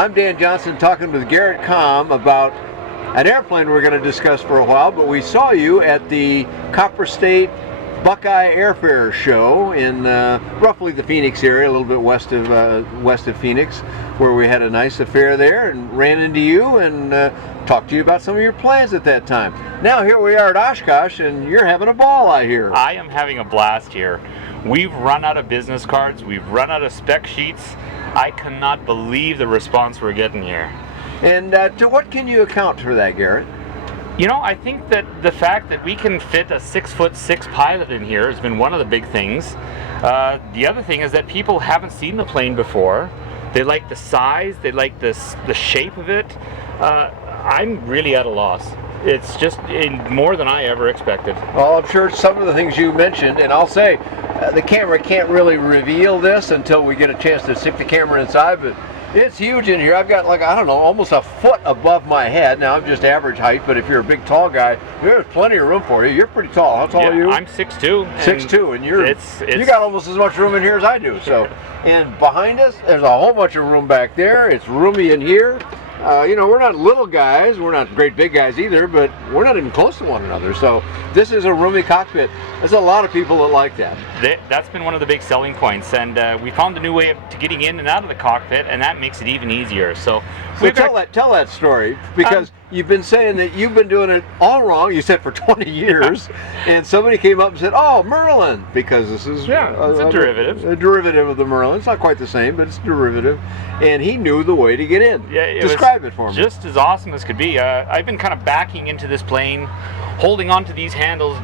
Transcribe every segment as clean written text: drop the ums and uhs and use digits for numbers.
I'm Dan Johnson talking with Garrett Komm about an airplane we're going to discuss for a while, but we saw you at the Copperstate Buckeye Airfare show in roughly the Phoenix area, a little bit west of Phoenix, where we had a nice affair there and ran into you and talked to you about some of your plans at that time. Now here we are at Oshkosh and you're having a ball, I hear. I am having a blast here. We've run out of business cards, we've run out of spec sheets. I cannot believe the response we're getting here. And to what can you account for that, Garrett? You know, I think that the fact that we can fit a 6'6" pilot in here has been one of the big things. The other thing is that people haven't seen the plane before. They like the size, they like the shape of it. I'm really at a loss. It's just more than I ever expected. Well, I'm sure some of the things you mentioned, and I'll say the camera can't really reveal this until we get a chance to stick the camera inside, but it's huge in here. I've got, like, I don't know, almost a foot above my head. Now, I'm just average height, but if you're a big, tall guy, there's plenty of room for you. You're pretty tall. How tall are you? I'm 6'2". 6'2", and you got almost as much room in here as I do. So, and behind us, there's a whole bunch of room back there. It's roomy in here. You know, we're not little guys, we're not great big guys either, but we're not even close to one another. So this is a roomy cockpit. There's a lot of people that like that. That's been one of the big selling points, and we found a new way to getting in and out of the cockpit, and that makes it even easier. So tell that story, because you've been saying that you've been doing it all wrong. You said for 20 years, and somebody came up and said, "Oh, Merlin," because this is it's a derivative. A derivative of the Merlin. It's not quite the same, but it's a derivative. And he knew the way to get in. Yeah, describe it for me. Just as awesome as could be. I've been kind of backing into this plane, holding onto these handles,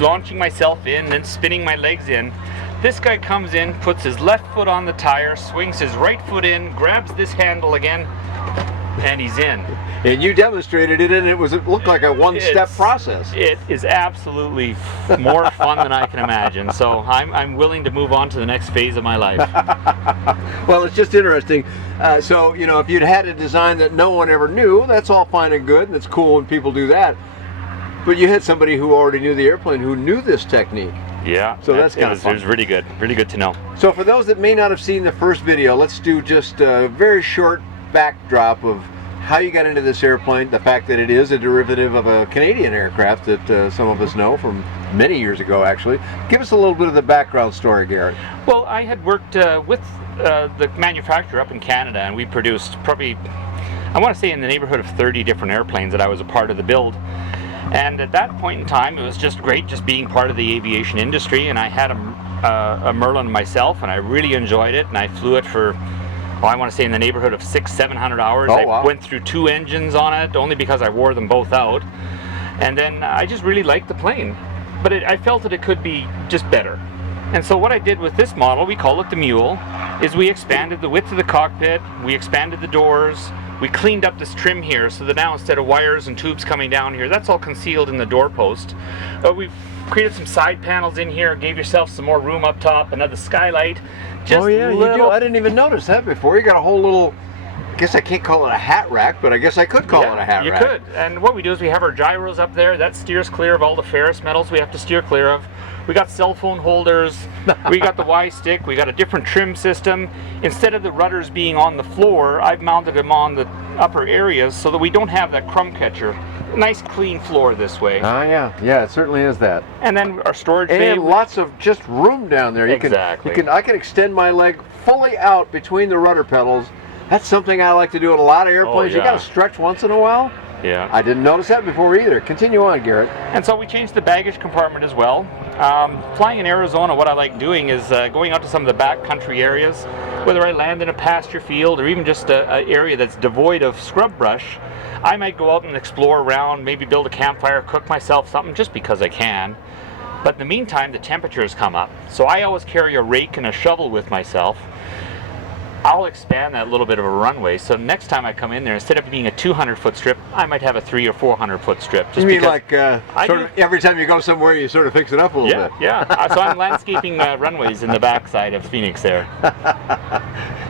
launching myself in, then spinning my legs in. This guy comes in, puts his left foot on the tire, swings his right foot in, grabs this handle again, and he's in. And you demonstrated it, and it looked like a one-step process. It is absolutely more fun than I can imagine. So I'm willing to move on to the next phase of my life. Well, it's just interesting. So, you know, if you'd had a design that no one ever knew, that's all fine and good, and it's cool when people do that. But you had somebody who already knew the airplane who knew this technique. Yeah, so that's kind of fun. It was really good to know. So for those that may not have seen the first video, let's do just a very short backdrop of how you got into this airplane, the fact that it is a derivative of a Canadian aircraft that some of us know from many years ago, actually. Give us a little bit of the background story, Garrett. Well, I had worked with the manufacturer up in Canada, and we produced probably, I want to say, in the neighborhood of 30 different airplanes that I was a part of the build. And at that point in time, it was just great just being part of the aviation industry, and I had a Merlin myself, and I really enjoyed it, and I flew it for, well, I want to say in the neighborhood of 600-700 hours. Oh, wow. I went through 2 engines on it, only because I wore them both out. And then I just really liked the plane. But I felt that it could be just better. And so what I did with this model, we call it the Mule, is we expanded the width of the cockpit, we expanded the doors, we cleaned up this trim here so that now instead of wires and tubes coming down here, that's all concealed in the door post. We've created some side panels in here, gave yourself some more room up top, another skylight. Oh yeah, you do. I didn't even notice that before. You got a whole little, I guess I can't call it a hat rack, but I guess I could call it a hat rack. You could. And what we do is we have our gyros up there. That steers clear of all the ferrous metals we have to steer clear of. We got cell phone holders, we got the Y-stick, we got a different trim system. Instead of the rudders being on the floor, I've mounted them on the upper areas so that we don't have that crumb catcher. Nice clean floor this way. Oh yeah, it certainly is that. And then our storage bay. And lots of just room down there. Exactly. I can extend my leg fully out between the rudder pedals. That's something I like to do in a lot of airplanes. Oh, yeah. You got to stretch once in a while. Yeah. I didn't notice that before either. Continue on, Garrett. And so we changed the baggage compartment as well. Flying in Arizona, what I like doing is going out to some of the backcountry areas, whether I land in a pasture field or even just an area that's devoid of scrub brush. I might go out and explore around, maybe build a campfire, cook myself something just because I can. But in the meantime, the temperatures come up. So I always carry a rake and a shovel with myself. I'll expand that little bit of a runway, so next time I come in there, instead of being a 200-foot strip, I might have a 300 or 400-foot strip. You mean like sort of every time you go somewhere, you sort of fix it up a little bit? Yeah. So I'm landscaping runways in the backside of Phoenix there.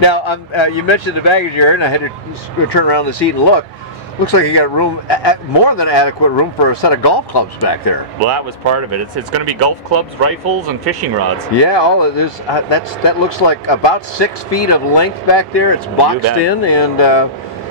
Now, you mentioned the baggage area, and I had to turn around the seat and look. Looks like you got room, more than adequate room for a set of golf clubs back there. Well, that was part of it. It's going to be golf clubs, rifles, and fishing rods. Yeah, all of this. That looks like about 6 feet of length back there. It's boxed in, and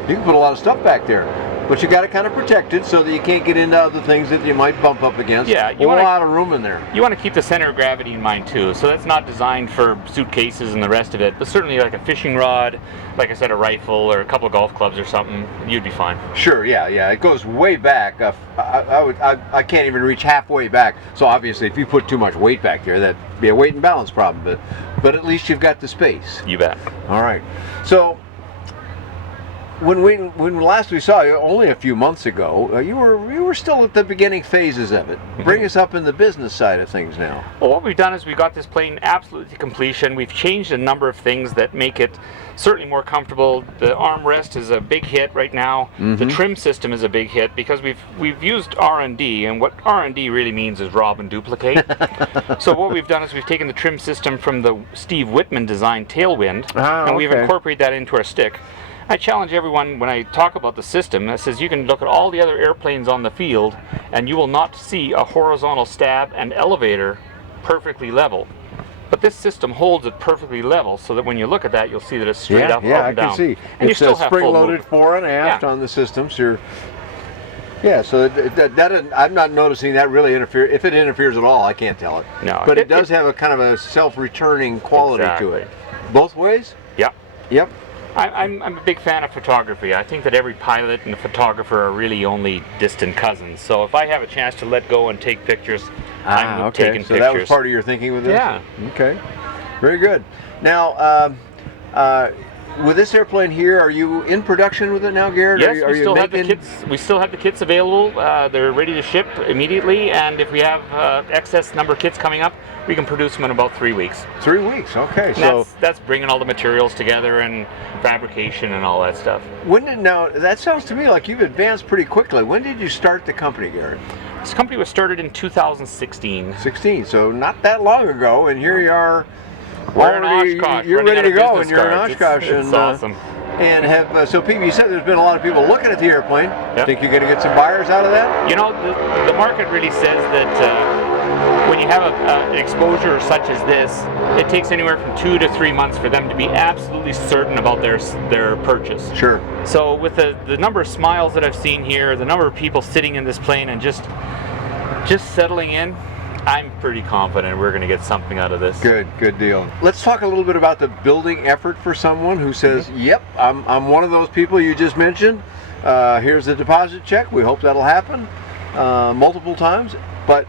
you can put a lot of stuff back there. But you got it kind of protected so that you can't get into other things that you might bump up against. Yeah, a lot of room in there. You want to keep the center of gravity in mind too. So that's not designed for suitcases and the rest of it, but certainly like a fishing rod, like I said, a rifle or a couple of golf clubs or something, you'd be fine. Sure, yeah. It goes way back. I can't even reach halfway back. So obviously, if you put too much weight back there, that'd be a weight and balance problem. But at least you've got the space. You bet. All right. So when last we saw you, only a few months ago, you were still at the beginning phases of it. Bring us up in the business side of things now. Well, what we've done is we got this plane absolutely to completion. We've changed a number of things that make it certainly more comfortable. The armrest is a big hit right now. The trim system is a big hit because we've used R&D, and what R&D really means is rob and duplicate. So what we've done is we've taken the trim system from the Steve Whitman designed Tailwind, and we've incorporated that into our stick. I challenge everyone when I talk about the system that says you can look at all the other airplanes on the field and you will not see a horizontal stab and elevator perfectly level. But this system holds it perfectly level so that when you look at that, you'll see that it's straight up and down. I can see. And it's you still have spring-loaded fore and aft on the system. So so that I'm not noticing that really interfere. If it interferes at all, I can't tell it. No, but it does have a kind of a self-returning quality to it. Both ways? Yeah. Yep. I'm a big fan of photography. I think that every pilot and photographer are really only distant cousins. So if I have a chance to let go and take pictures, I'm taking pictures. So that was part of your thinking with this? Yeah. Okay. Very good. Now, with this airplane here, are you in production with it now, Garrett? Yes, we still have the kits available. They're ready to ship immediately, and if we have excess number of kits coming up, we can produce them in about 3 weeks. 3 weeks, okay. And so that's bringing all the materials together and fabrication and all that stuff. Now, that sounds to me like you've advanced pretty quickly. When did you start the company, Garrett? This company was started in 2016. 16, so not that long ago, and here you are. We're in Oshkosh. You're ready to go, and you're in Oshkosh. It's awesome. And so people, you said there's been a lot of people looking at the airplane. Think you're going to get some buyers out of that? You know, the market really says that when you have an exposure such as this, it takes anywhere from 2 to 3 months for them to be absolutely certain about their purchase. Sure. So with the number of smiles that I've seen here, the number of people sitting in this plane and just settling in, I'm pretty confident we're going to get something out of this. Good deal. Let's talk a little bit about the building effort for someone who says, yep, I'm one of those people you just mentioned. Here's the deposit check. We hope that'll happen multiple times. But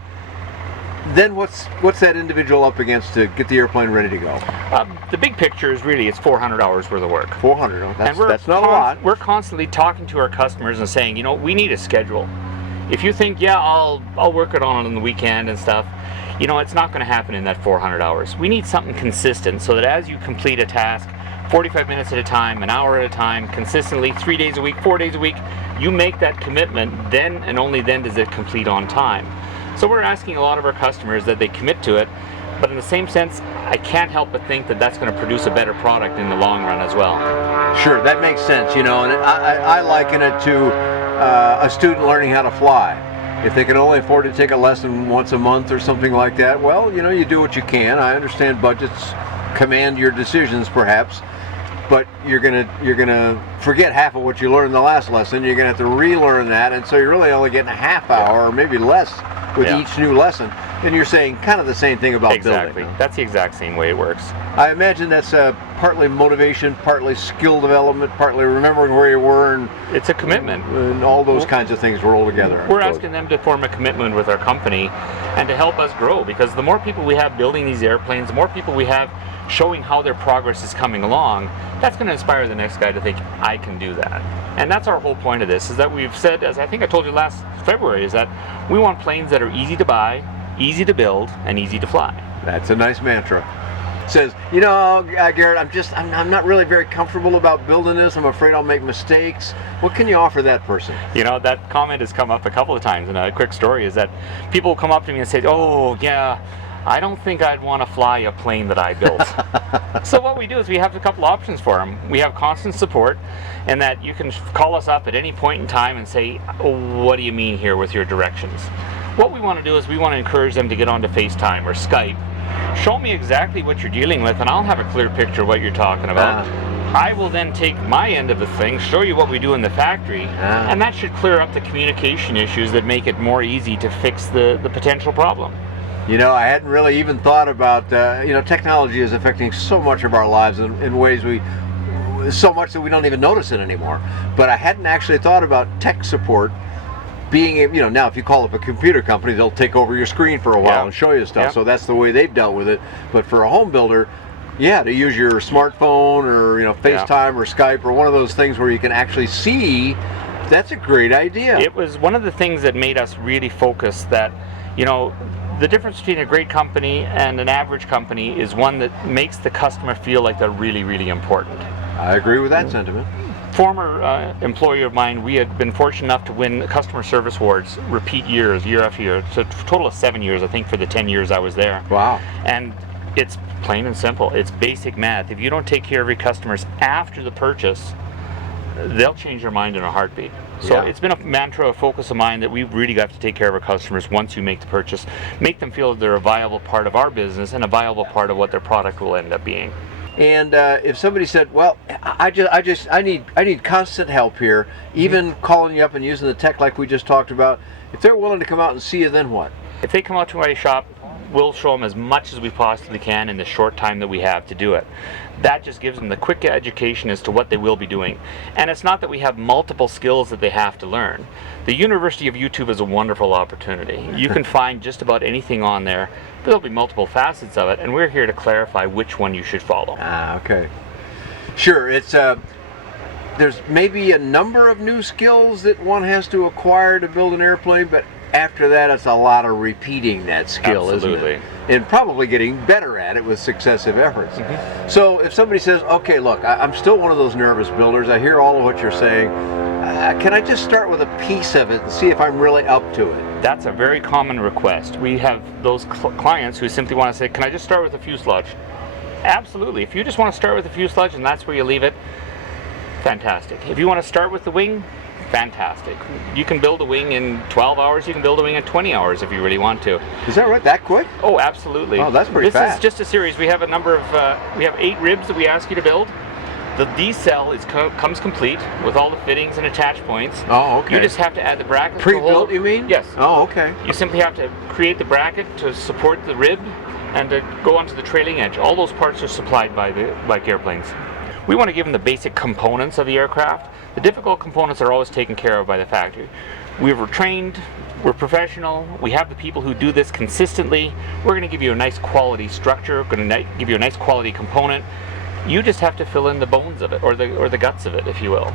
then what's that individual up against to get the airplane ready to go? The big picture is really it's 400 hours worth of work. 400, that's not a lot. We're constantly talking to our customers and saying, you know, we need a schedule. If you think, yeah, I'll work it on the weekend and stuff, you know, it's not going to happen in that 400 hours. We need something consistent so that as you complete a task, 45 minutes at a time, an hour at a time, consistently, 3 days a week, 4 days a week, you make that commitment, then and only then does it complete on time. So we're asking a lot of our customers that they commit to it, but in the same sense, I can't help but think that that's going to produce a better product in the long run as well. Sure, that makes sense, you know, and I liken it to a student learning how to fly. If they can only afford to take a lesson once a month or something like that, well, you know, you do what you can. I understand budgets command your decisions perhaps, but you're gonna forget half of what you learned in the last lesson. You're gonna have to relearn that, and so you're really only getting a half hour or maybe less with each new lesson. And you're saying kind of the same thing about building. Exactly. That's the exact same way it works. I imagine that's partly motivation, partly skill development, partly remembering where you were, and it's a commitment. And all those kinds of things roll together. We're asking them to form a commitment with our company and to help us grow, because the more people we have building these airplanes, the more people we have showing how their progress is coming along, that's going to inspire the next guy to think, I can do that. And that's our whole point of this, is that we've said, as I think I told you last February, is that we want planes that are easy to buy, easy to build, and easy to fly. That's a nice mantra. Says, you know, Garrett, I'm not really very comfortable about building this. I'm afraid I'll make mistakes. What can you offer that person? You know, that comment has come up a couple of times, and a quick story is that people come up to me and say, oh, yeah, I don't think I'd want to fly a plane that I built. So what we do is we have a couple options for them. We have constant support, and that you can call us up at any point in time and say, oh, what do you mean here with your directions? What we want to do is we want to encourage them to get onto FaceTime or Skype. Show me exactly what you're dealing with, and I'll have a clear picture of what you're talking about. I will then take my end of the thing, show you what we do in the factory, and that should clear up the communication issues that make it more easy to fix the potential problem. You know, I hadn't really even thought about, you know, technology is affecting so much of our lives in ways so much that we don't even notice it anymore. But I hadn't actually thought about tech support being, you know, now if you call up a computer company, they'll take over your screen for a while and show you stuff. So that's the way they've dealt with it. But for a home builder, yeah, to use your smartphone or, you know, FaceTime or Skype or one of those things where you can actually see, that's a great idea. It was one of the things that made us really focus that, you know, the difference between a great company and an average company is one that makes the customer feel like they're really, really important. I agree with that sentiment. Former employer of mine, we had been fortunate enough to win customer service awards repeat year after year. So a total of 7 years, I think, for the 10 years I was there. Wow. And it's plain and simple. It's basic math. If you don't take care of your customers after the purchase, they'll change their mind in a heartbeat. So it's been a mantra, a focus of mine that we've really got to take care of our customers once you make the purchase, make them feel that they're a viable part of our business and a viable part of what their product will end up being. And if somebody said, "Well, I need constant help here," even calling you up and using the tech like we just talked about, if they're willing to come out and see you, then what? If they come out to my shop, we'll show them as much as we possibly can in the short time that we have to do it. That just gives them the quick education as to what they will be doing. And it's not that we have multiple skills that they have to learn. The University of YouTube is a wonderful opportunity. You can find just about anything on there. There'll be multiple facets of it, and we're here to clarify which one you should follow. Okay. Sure, it's there's maybe a number of new skills that one has to acquire to build an airplane, but after that it's a lot of repeating that skill, isn't it? And probably getting better at it with successive efforts. So if somebody says, okay, look, I'm still one of those nervous builders, I hear all of what you're saying, can I just start with a piece of it and see if I'm really up to it? That's a very common request. We have those clients who simply want to say, can I just start with a fuselage? Absolutely. If you just want to start with a fuselage and that's where you leave it, fantastic. If you want to start with the wing, fantastic. You can build a wing in 12 hours, you can build a wing in 20 hours if you really want to. Is that right? That quick? Oh, absolutely. Oh, that's pretty fast. This is just a series. We have a number of, we have 8 ribs that we ask you to build. The D-cell comes complete with all the fittings and attach points. Oh, okay. You just have to add the bracket. Pre-built, you mean? Yes. Oh, okay. You simply have to create the bracket to support the rib and to go onto the trailing edge. All those parts are supplied by Gair-Planes. We want to give them the basic components of the aircraft. The difficult components are always taken care of by the factory. We were trained, we're professional, we have the people who do this consistently. We're going to give you a nice quality structure, we're going to give you a nice quality component. You just have to fill in the bones of it, or the guts of it, if you will.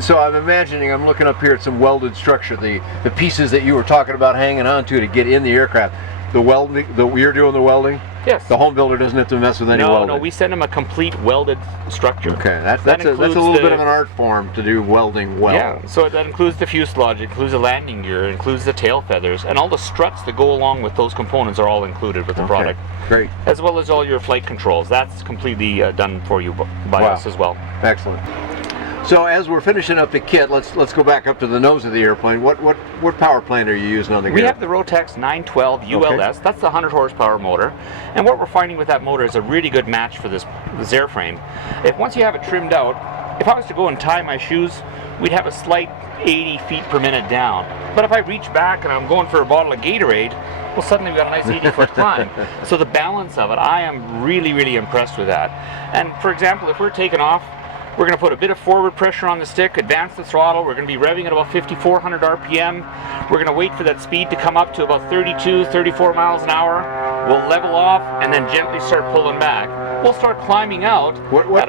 So I'm imagining, I'm looking up here at some welded structure, the pieces that you were talking about hanging on to get in the aircraft. The welding, you're doing the welding? Yes. The home builder doesn't have to mess with any welding? No, we send them a complete welded structure. Okay, that's a little bit of an art form to do welding well. Yeah, so that includes the fuselage, it includes the landing gear, it includes the tail feathers, and all the struts that go along with those components are all included with the product. Great. As well as all your flight controls. That's completely done for you by us as well. Excellent. So as we're finishing up the kit, let's go back up to the nose of the airplane. What power plant are you using on the We Gair? have the Rotax 912 ULS. That's the 100 horsepower motor. And what we're finding with that motor is a really good match for this airframe. Once you have it trimmed out, if I was to go and tie my shoes, we'd have a slight 80 feet per minute down. But if I reach back and I'm going for a bottle of Gatorade, well, suddenly we've got a nice 80-foot climb. So the balance of it, I am really, really impressed with that. And for example, if we're taking off, we're going to put a bit of forward pressure on the stick, advance the throttle. We're going to be revving at about 5,400 RPM. We're going to wait for that speed to come up to about 32, 34 miles an hour. We'll level off and then gently start pulling back. We'll start climbing out.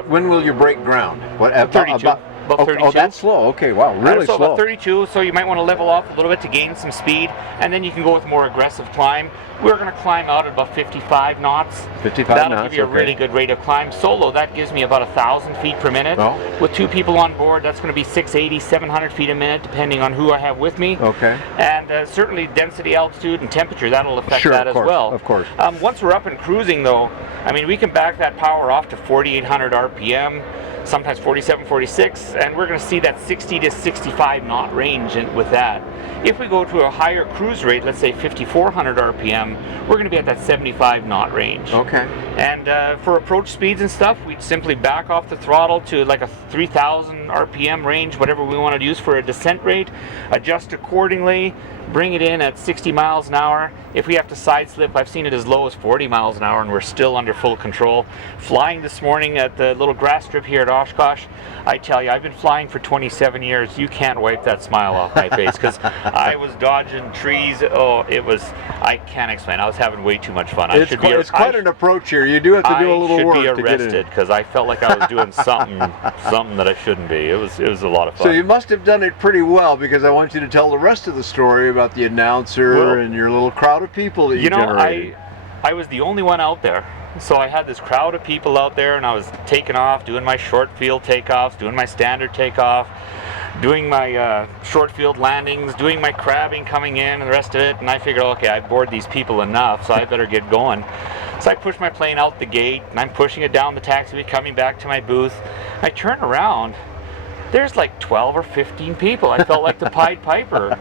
When will you break ground? 32. about 32. Oh, that's slow. Okay, wow, really so slow. about 32, so you might want to level off a little bit to gain some speed, and then you can go with more aggressive climb. We're going to climb out at about 55 knots. 55 That'll knots, give you a really good rate of climb. Solo, that gives me about 1,000 feet per minute. Oh. With 2 people on board, that's going to be 680, 700 feet a minute, depending on who I have with me. Okay. And certainly density, altitude, and temperature, that'll affect that as well. Of course. Once we're up and cruising, though, I mean, we can back that power off to 4,800 RPM, sometimes 47, 46, and we're going to see that 60 to 65 knot range with that. If we go to a higher cruise rate, let's say 5,400 RPM, we're going to be at that 75 knot range. Okay. And for approach speeds and stuff, we'd simply back off the throttle to like a 3,000 RPM range, whatever we want to use for a descent rate, adjust accordingly, bring it in at 60 miles an hour. If we have to side slip, I've seen it as low as 40 miles an hour and we're still under full control. Flying this morning at the little grass strip here at Oshkosh, I tell you, I've been flying for 27 years. You can't wipe that smile off my face because I was dodging trees. Oh, it was, I can't explain. I was having way too much fun. It's quite an approach here. You do have to do a little work to get in. I should be arrested because I felt like I was doing something that I shouldn't be. It was a lot of fun. So you must have done it pretty well, because I want you to tell the rest of the story about the announcer and your little crowd of people that you generated. I was the only one out there. So I had this crowd of people out there, and I was taking off, doing my short field takeoffs, doing my standard takeoff, doing my short field landings, doing my crabbing coming in and the rest of it. And I figured, okay, I bored these people enough, so I better get going. So I pushed my plane out the gate, and I'm pushing it down the taxiway, coming back to my booth. I turn around. There's like 12 or 15 people. I felt like the Pied Piper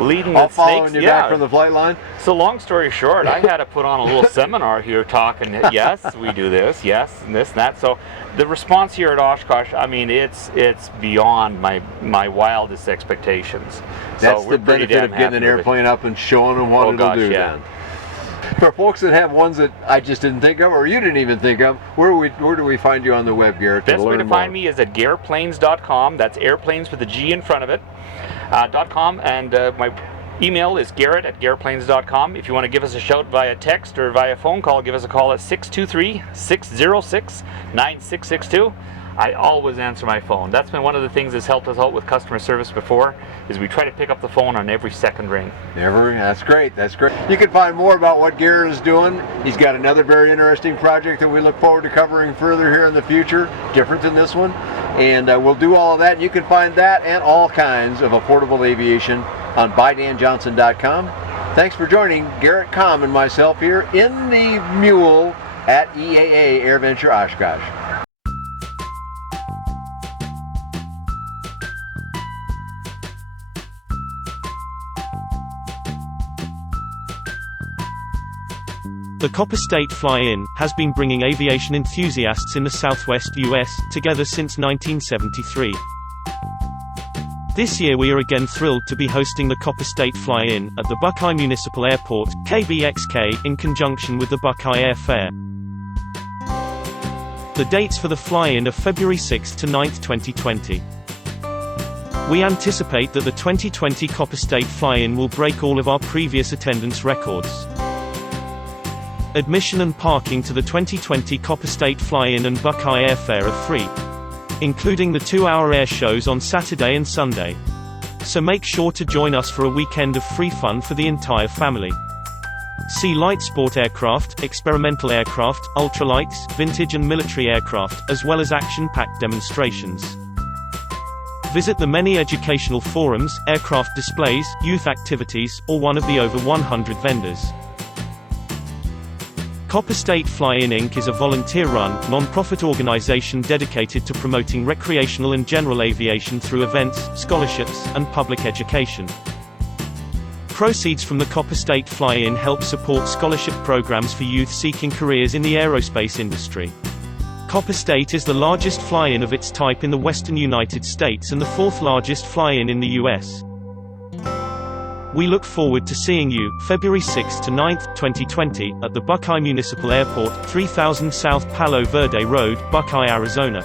leading the snakes. All following you back from the flight line? So long story short, I had to put on a little seminar here talking, yes, we do this, yes, and this and that. So the response here at Oshkosh, I mean, it's beyond my wildest expectations. That's so the benefit of getting an airplane up and showing them what it'll do then. For folks that have ones that I just didn't think of, or you didn't even think of, where do we find you on the web, Garrett? Best way to find me is at Gair-Planes.com. That's airplanes with a G in front of it. .com, and my email is Garrett@Gair-Planes.com. If you want to give us a shout via text or via phone call, give us a call at 623-606-9662. I always answer my phone. That's been one of the things that's helped us out with customer service before, is we try to pick up the phone on every second ring. That's great. That's great. You can find more about what Garrett is doing. He's got another very interesting project that we look forward to covering further here in the future, different than this one. And we'll do all of that. You can find that and all kinds of affordable aviation on BuyDanJohnson.com. Thanks for joining Garrett Komm and myself here in the Mule at EAA AirVenture Oshkosh. The Copperstate Fly-In has been bringing aviation enthusiasts in the southwest U.S. together since 1973. This year we are again thrilled to be hosting the Copperstate Fly-In at the Buckeye Municipal Airport, KBXK, in conjunction with the Buckeye Air Fair. The dates for the fly-in are February 6 to 9, 2020. We anticipate that the 2020 Copperstate Fly-In will break all of our previous attendance records. Admission and parking to the 2020 Copperstate Fly-In and Buckeye Airfair are free, including the 2-hour air shows on Saturday and Sunday. So make sure to join us for a weekend of free fun for the entire family. See light sport aircraft, experimental aircraft, ultralights, vintage and military aircraft, as well as action-packed demonstrations. Visit the many educational forums, aircraft displays, youth activities, or one of the over 100 vendors. Copperstate Fly-In Inc. is a volunteer-run, non-profit organization dedicated to promoting recreational and general aviation through events, scholarships, and public education. Proceeds from the Copperstate Fly-In help support scholarship programs for youth seeking careers in the aerospace industry. Copperstate is the largest fly-in of its type in the western United States and the 4th largest fly-in in the U.S. We look forward to seeing you, February 6 to 9, 2020, at the Buckeye Municipal Airport, 3000 South Palo Verde Road, Buckeye, Arizona.